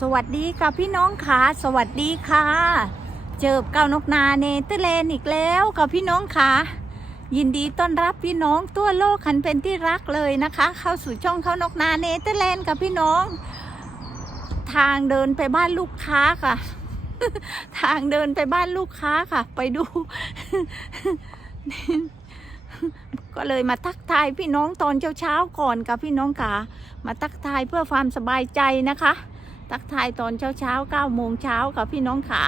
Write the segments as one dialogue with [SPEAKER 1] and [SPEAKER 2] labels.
[SPEAKER 1] สวัสดีค่ะพี่น้องค่ะสวัสดีค่ะ เจอเก้านกนาเนเธอร์แลนด์อีกแล้วค่ะพี่น้องค่ะยินดีต้อนรับพี่น้องตัวโลกคันเป็นที่รักเลยนะคะ เข้าสู่ช่องเข้านกนาเนเธอร์แลนด์ค่ะพี่น้อง ทางเดินไปบ้านลูกค้าค่ะ ทางเดินไปบ้านลูกค้าค่ะ ไปดู ก็เลยมาทักทายพี่น้องตอนเช้าๆก่อนค่ะพี่น้องค่ะมาทักทายเพื่อความสบายใจนะคะ ทักทายตอนเช้าเช้าเก้าโมงเช้าค่ะพี่น้องค่ะ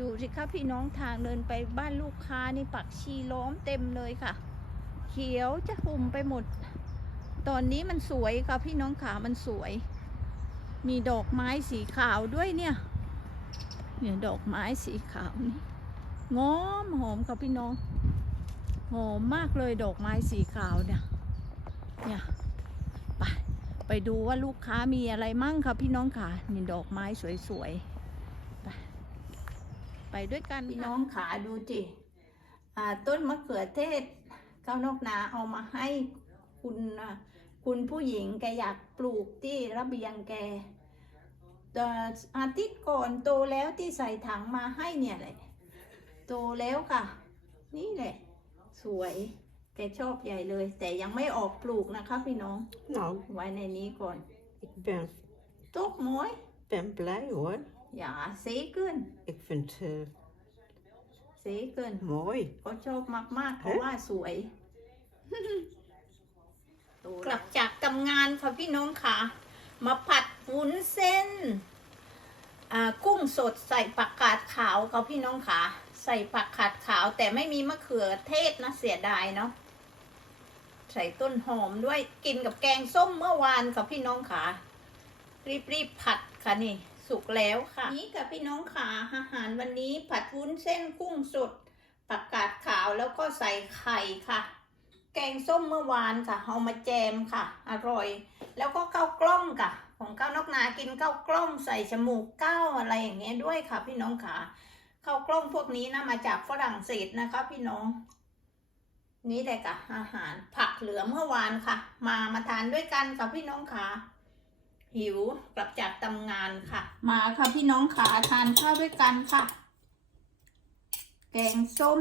[SPEAKER 1] ดูสิคะพี่น้องทางเดินไปบ้านลูกค้านี่ปักชีล้อมเต็มเลยค่ะ เขียวจะหุ่มไปหมด ตอนนี้มันสวยค่ะพี่น้องขามันสวย มีดอกไม้สีขาวด้วยเนี่ย เนี่ยดอกไม้สีขาวนี่งอมหอมค่ะพี่น้องหอมมากเลยดอกไม้สีขาวเนี่ยเนี่ย ไปดูว่าลูกค้ามีอะไรมั่งค่ะพี่น้องค่ะนี่ดอกไม้สวยๆ ไปไปด้วยกันพี่น้องขาดูจิอ่ต้นมะเขือเทศเก้านกนาเอามาให้คุณคุณผู้หญิงแกอยากปลูกที่ระเบียงแกเอ่ออาทิตย์ก่อนโตแล้วที่ใส่ถังมาให้เนี่ยแหละโตแล้วค่ะ นี่แหละ สวย แกชอบใหญ่เลย แต่ยังไม่ออกปลูกนะคะพี่น้อง
[SPEAKER 2] Nou,
[SPEAKER 1] ไว้ในนี้ก่อน
[SPEAKER 2] ik ben,
[SPEAKER 1] ตกม้อย
[SPEAKER 2] ben blij hoor.
[SPEAKER 1] อย่าเซเกิน
[SPEAKER 2] Ik vind het eh,
[SPEAKER 1] เซเกิน
[SPEAKER 2] mooi.
[SPEAKER 1] เขาชอบมากๆเพราะว่าสวย กลับจากทำงานค่ะพี่น้องค่ะ มาผัดวุ้นเส้นอ่ากุ้งสดใส่ผักกาดขาวค่ะพี่น้องค่ะ ใส่ผักกาดขาวแต่ไม่มีมะเขือเทศนะเสียดายเนาะ ใส่ต้นหอมด้วยกินกับแกงส้มเมื่อวานค่ะพี่น้องค่ะ รีบๆผัดค่ะนี่ สุกแล้วค่ะ นี่ค่ะพี่น้องค่ะอาหารวันนี้ผัดวุ้นเส้นกุ้งสดผักกาดขาวแล้วก็ใส่ไข่ค่ะ แกงส้มเมื่อวานค่ะเอามาแจมค่ะ อร่อย แล้วก็ข้าวกล้องค่ะของข้าวนกนากินข้าวกล้องใส่จมูกก้าวอะไรอย่างเงี้ยด้วยค่ะ พี่น้องค่ะข้าวกล้องพวกนี้นะมาจากฝรั่งเศสนะคะ พี่น้อง นี่เลยค่ะ อาหารผักเหลือเมื่อวานค่ะ มามาทานด้วยกันค่ะพี่น้องค่ะหิวกลับจากทำงานค่ะ มาค่ะพี่น้องขาทานข้าวด้วยกันค่ะ แกงส้ม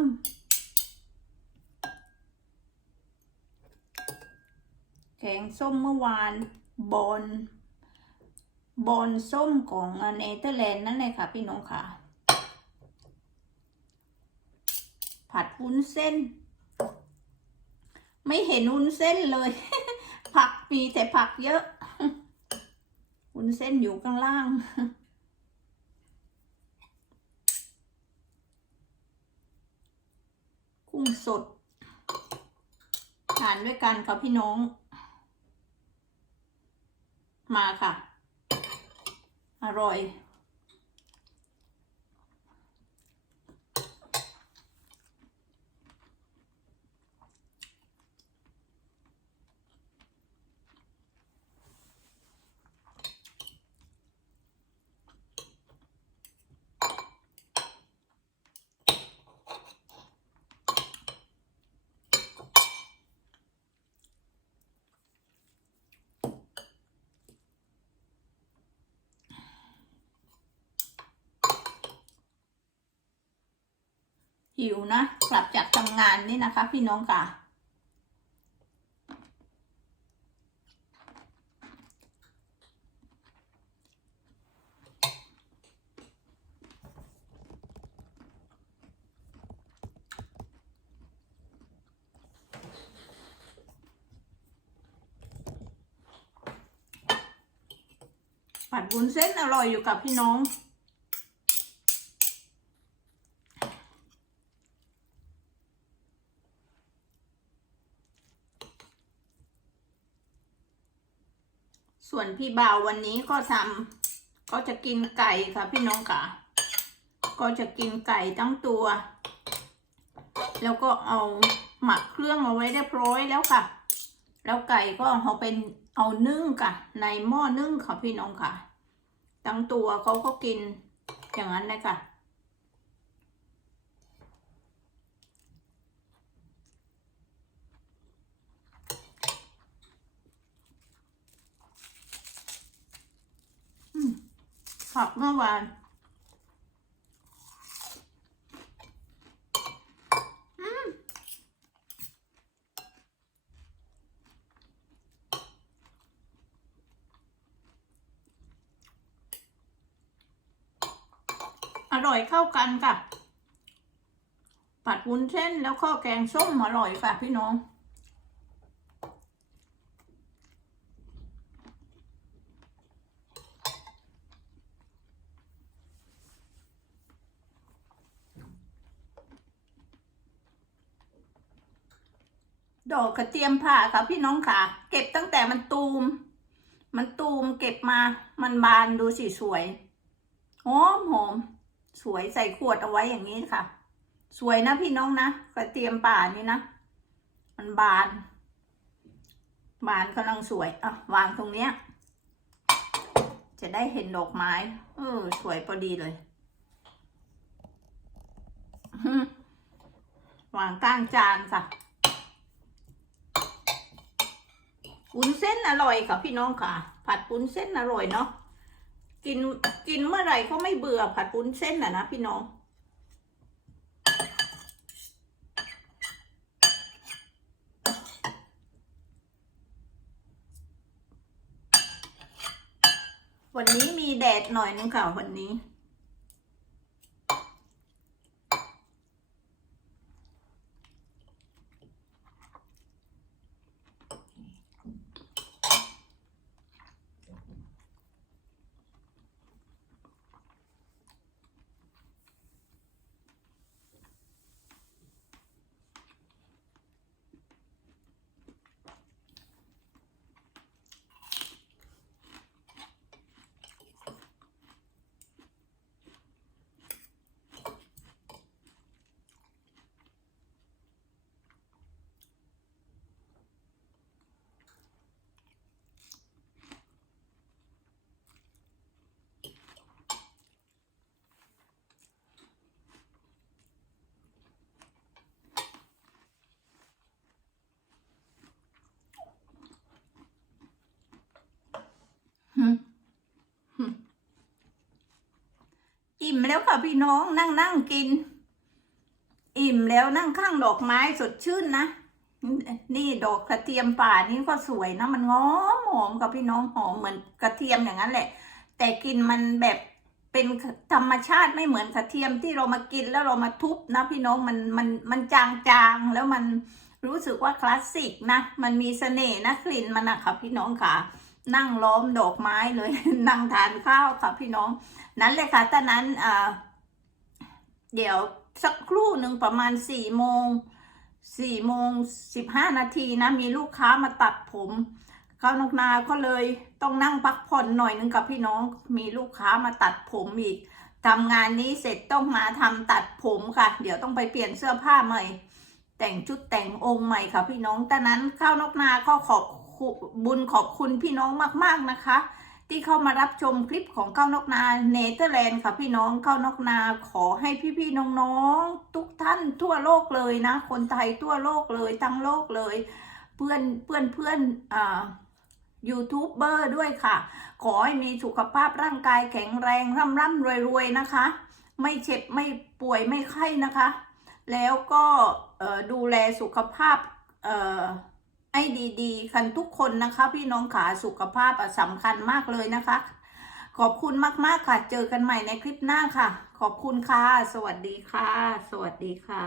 [SPEAKER 1] แกงส้มเมื่อวานบอนบอนส้มของเนเธอร์แลนด์นั่นเลยค่ะ พี่น้องค่ะผัดวุ้นเส้น ไม่เห็นวุ้นเส้นเลย ผักมีแต่ผักเยอะวุ้นเส้นอยู่ข้างล่าง กุ้งสดทานด้วยกันค่ะพี่น้อง มาค่ะ อร่อย หิวนะ กลับจากทำงานนี่นะคะ พี่น้องค่ะ ผัดวุ้นเส้นอร่อยอยู่กับพี่น้อง ส่วนพี่บ่าววันนี้ก็ทำก็จะกินไก่ค่ะพี่น้องค่ะ ก็จะกินไก่ทั้งตัว แล้วก็เอาหมักเครื่องเอาไว้เรียบร้อยแล้วค่ะ แล้วไก่ก็เอาเป็นเอานึ่งค่ะ ในหม้อนึ่งค่ะพี่น้องค่ะ ทั้งตัวเขาก็กินอย่างนั้นเลยค่ะ ผักเมื่อวานอร่อยเข้ากันค่ะผัดวุ้นเส้นแล้วก็แกงส้มอร่อยค่ะพี่น้อง ดอกกระเทียมผ่าค่ะพี่น้องค่ะ เก็บตั้งแต่มันตูม มันตูมเก็บมา มันบานดูสิสวยหอมหอมสวยใส่ขวดเอาไว้อย่างนี้ค่ะ สวยนะพี่น้องนะกระเทียมป่านี่นะ มันบาน บานกำลังสวยอะวางตรงเนี้ย จะได้เห็นดอกไม้ เออ สวยพอดีเลยวางก้างจานค่ะ ปุ้นเส้นอร่อยค่ะพี่น้องค่ะ ผัดปุ้นเส้นอร่อยเนาะกินกินเมื่อไหร่ก็ไม่เบื่อผัดปุ้นเส้นอะนะพี่น้องวันนี้มีแดดหน่อยนึงค่ะวันนี้ หึหึอิ่ม แล้วค่ะพี่น้องนั่งนั่งกิน อิ่มแล้วนั่งข้างดอกไม้สดชื่นนะนี่ดอกกระเทียมป่านี่ก็สวยนะมันหอมหอมกับพี่น้องหอมเหมือนกระเทียมอย่างนั้นแหละ แต่กลินมันแบบเป็นธรรมชาติไม่เหมือนกระเทียมที่เรามากินแล้วเรามาทุบนะพี่น้องมันมันมันจางๆแล้วมันรู้สึกว่าคลาสสิกนะ มันมีเสน่ห์นะกลิ่นมันนะค่ะพี่น้องค่ะ นั่งล้อมดอกไม้เลย นั่งทานข้าวค่ะพี่น้อง นั้นเลยค่ะตอนนั้นอ่าเดี๋ยวสักครู่หนึ่งประมาณสี่โมงสี่โมงสิบห้านาทีนะมีลูกค้ามาตัดผมเขานกนาก็เลยต้องนั่งพักผ่อนหน่อยนึงกับพี่น้องมีลูกค้ามาตัดผมอีกทำงานนี้เสร็จต้องมาทำตัดผมค่ะ เดี๋ยวต้องไปเปลี่ยนเสื้อผ้าใหม่ แต่งชุดแต่งองค์ใหม่ค่ะพี่น้องตอนนั้นข้าวนกนาก็ขอบ บุญขอบคุณพี่น้องมากๆนะคะ ที่เข้ามารับชมคลิปของข้าวนกนาเนเธอร์แลนด์ค่ะพี่น้องข้าวนกนาขอให้พี่ๆน้องๆทุกท่านทั่วโลกเลยนะ คนไทยทั่วโลกเลยทั้งโลกเลย เพื่อนเพื่อนเพื่อนอ่ายูทูบเบอร์ด้วยค่ะ ขอให้มีสุขภาพร่างกายแข็งแรงร่ำร่ำรวยรวยนะคะ ไม่เจ็บไม่ป่วยไม่ไข้นะคะ แล้วก็ดูแลสุขภาพเอ่อ ให้ดีๆ กันทุกคนนะคะ พี่น้องขาสุขภาพสำคัญมากเลยนะคะ ขอบคุณมากๆค่ะ เจอกันใหม่ในคลิปหน้าค่ะ ขอบคุณค่ะ สวัสดีค่ะ สวัสดีค่ะ